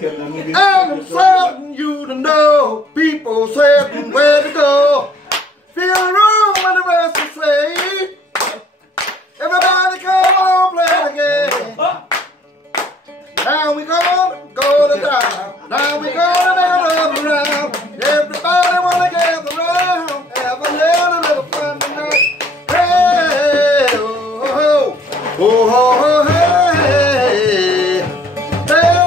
And I'm certain you to know, people certain where to go. Feel the room when the rest is say, everybody come on, play the game. Now we gonna go to town. Now we gonna down around. Everybody wanna gather round. Have a little fun tonight. Hey, oh, oh, oh, oh, hey. Hey!